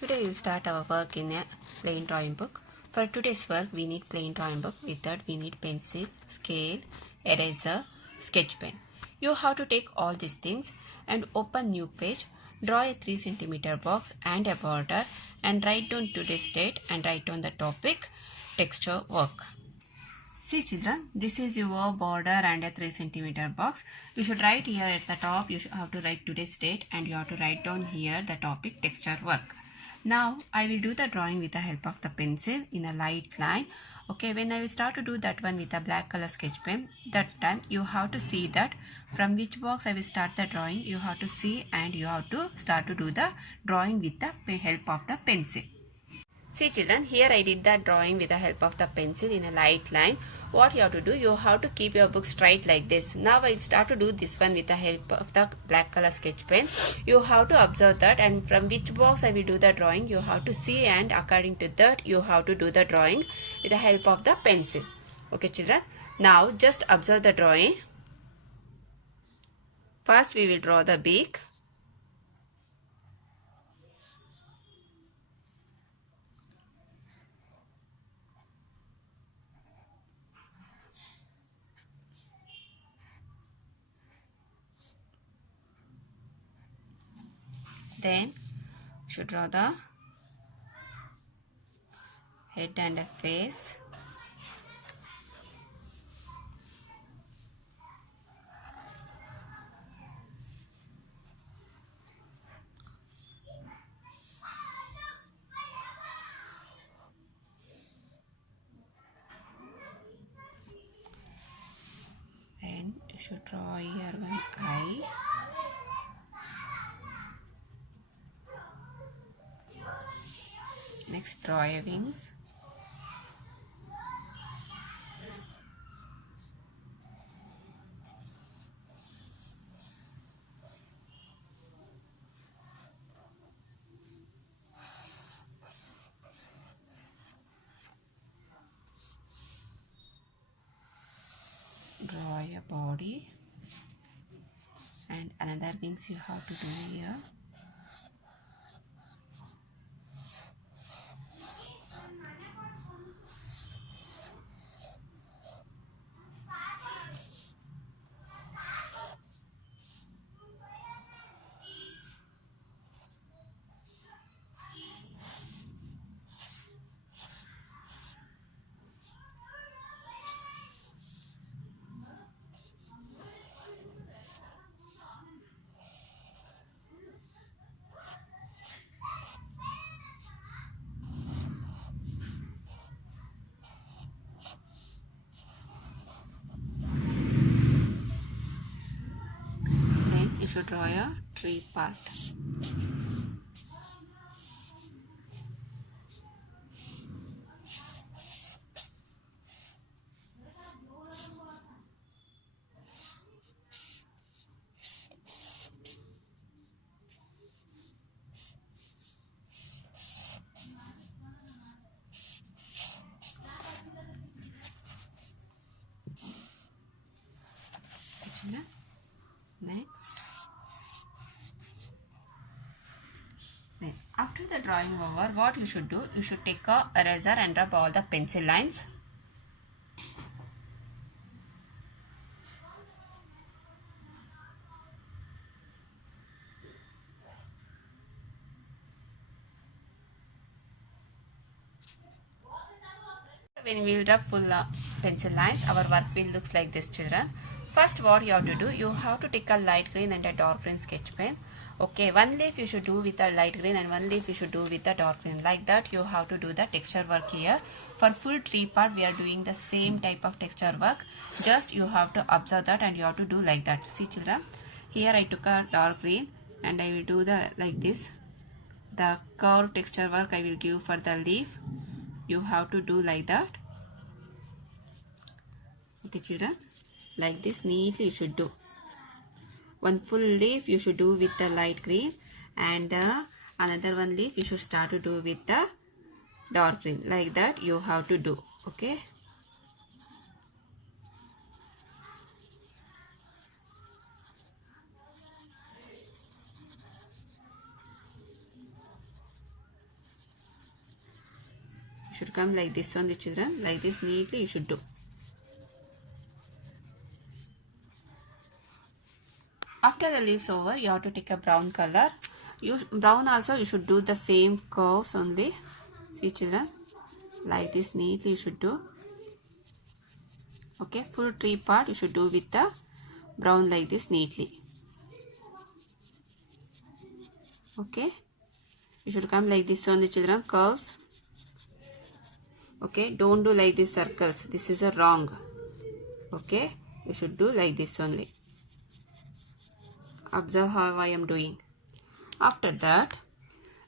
Today we'll start our work in a plain drawing book. For today's work, we need plain drawing book. With that, we need pencil, scale, eraser, sketch pen. You have to take all these things and open new page. Draw a 3 centimeter box and a border and write down today's date and write down the topic, texture work. See children, this is your border and a 3 centimeter box. You should write here at the top, you should have to write today's date and you have to write down here the topic, texture work. Now I will do the drawing with the help of the pencil in a light line. Okay, when I will start to do that one with a black color sketch pen, that time you have to see that from which box I will start the drawing. You have to see and you have to start to do the drawing with the help of the pencil. See children, here I did the drawing with the help of the pencil in a light line. What you have to do, you have to keep your book straight like this. Now I start to do this one with the help of the black color sketch pen. You have to observe that and from which box I will do the drawing, you have to see and according to that you have to do the drawing with the help of the pencil. Okay children, now just observe the drawing. First we will draw the beak. Then should draw the head and a face. Then you should draw here one eye. Next draw a wings. Draw a body and another wings you have to do here. Then you should draw a tree part. Next. Then after the drawing over, what you should do, you should take a eraser and rub all the pencil lines. When we will rub full pencil lines, our work will look like this children. First what you have to do, you have to take a light green and a dark green sketch pen. Okay, one leaf you should do with a light green and one leaf you should do with a dark green. Like that you have to do the texture work here. For full tree part we are doing the same type of texture work. Just you have to observe that and you have to do like that. See children, here I took a dark green and I will do the like this. The curve texture work I will give for the leaf. You have to do like that. Okay children, like this neatly you should do. One full leaf you should do with the light green and another one leaf you should start to do with the dark green. Like that you have to do. Okay. should come like this on the children, like this neatly you should do. After the leaves over, you have to take a brown color. Brown also you should do the same curves only. See children, like this neatly you should do. Okay, full tree part you should do with the brown like this neatly. Okay, you should come like this on the children, curves. Okay, don't do like this circles, this is a wrong. Okay, you should do like this only. Observe how I am doing. After that,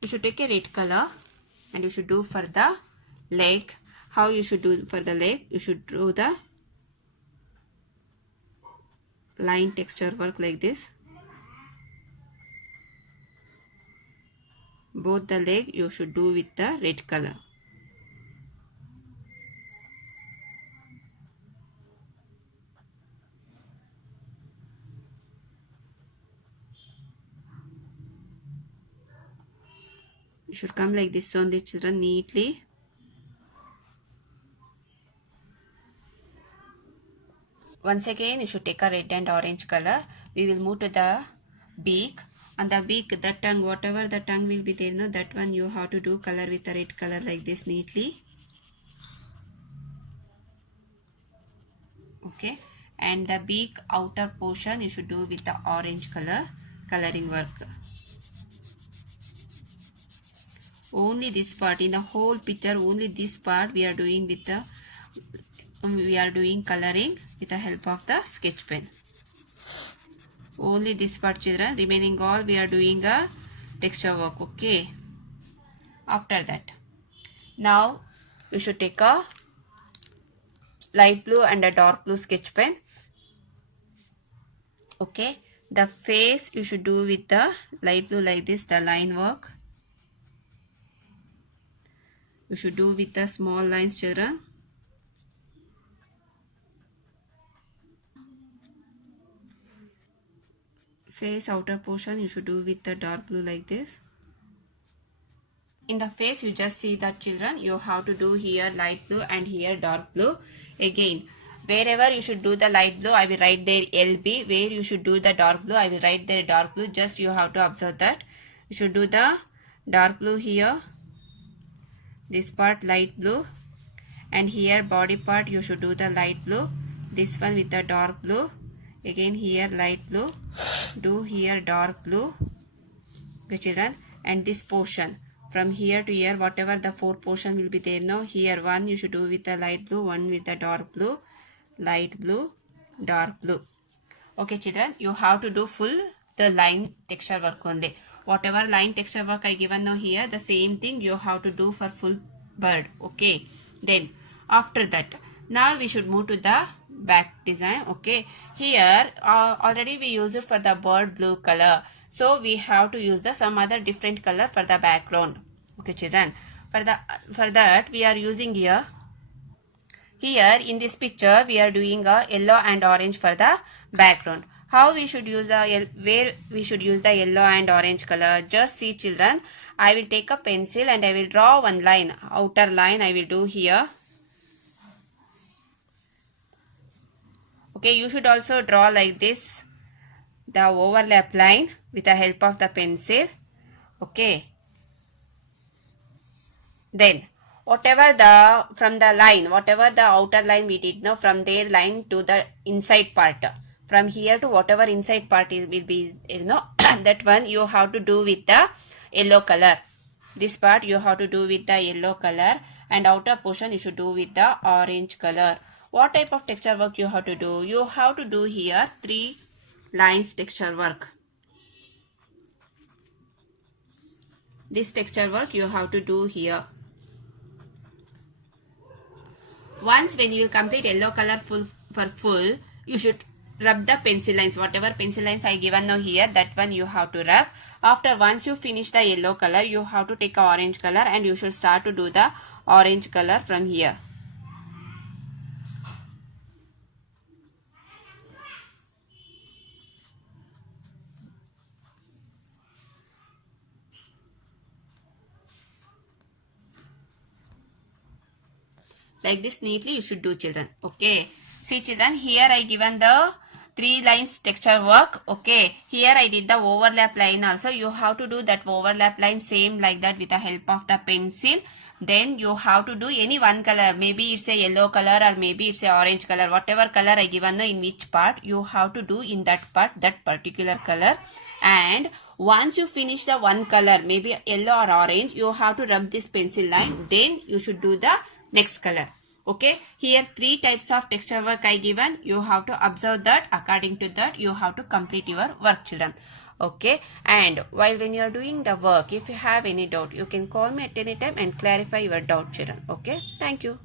you should take a red color and you should do for the leg. How you should do for the leg? You should do the line texture work like this. Both the leg you should do with the red color. You should come like this on the children neatly. Once again you should take a red and orange color. We will move to the beak. On the beak, the tongue, whatever the tongue will be there, no, that one you have to do color with a red color like this neatly. Okay, and the beak outer portion you should do with the orange color coloring work. Only this part in the whole picture, only this part we are doing with the coloring with the help of the sketch pen. Only this part children, remaining all we are doing a texture work. Okay, after that, now you should take a light blue and a dark blue sketch pen. Okay, the face you should do with the light blue like this, the line work you should do with the small lines children. Face outer portion you should do with the dark blue like this. In the face you just see that children, you have to do here light blue and here dark blue. Again, wherever you should do the light blue I will write there LB, where you should do the dark blue I will write there dark blue. Just you have to observe that you should do the dark blue here, this part light blue, and here body part you should do the light blue, this one with the dark blue, again here light blue, do here dark blue. Okay children, and this portion from here to here, whatever the four portion will be there now, here one you should do with the light blue, one with the dark blue, light blue, dark blue. Okay children, you have to do full the line texture work only. Whatever line texture work I given now here, the same thing you have to do for full bird. Okay, then after that, now we should move to the back design. Okay, here already we used it for the bird blue color, so we have to use the some other different color for the background. Okay children, for that we are using here in this picture we are doing a yellow and orange for the background. How we should use where we should use the yellow and orange color? Just see children, I will take a pencil and I will draw one line, outer line I will do here. Okay, you should also draw like this the overlap line with the help of the pencil. Okay, then whatever the from the line, whatever the outer line we did now, from their line to the inside part, from here to whatever inside part will be, you know, that one you have to do with the yellow color. This part you have to do with the yellow color, and outer portion you should do with the orange color. What type of texture work you have to do? You have to do here 3 lines texture work. This texture work you have to do here. Once when you will complete yellow color full, you should rub the pencil lines. Whatever pencil lines I given now here, that one you have to rub. After once you finish the yellow color, you have to take a orange color and you should start to do the orange color from here. Like this neatly you should do, children. Okay. See, children, here I given the 3 lines texture work. Okay. Here I did the overlap line also. You have to do that overlap line same like that with the help of the pencil. Then you have to do any one color. Maybe it's a yellow color or maybe it's a orange color. Whatever color I given in which part, you have to do in that part, that particular color. And once you finish the one color, maybe yellow or orange, you have to rub this pencil line. Then you should do the next color. Okay, here 3 types of texture work I given. You have to observe that. According to that, you have to complete your work, children. Okay, and while when you are doing the work, if you have any doubt, you can call me at any time and clarify your doubt, children. Okay, thank you.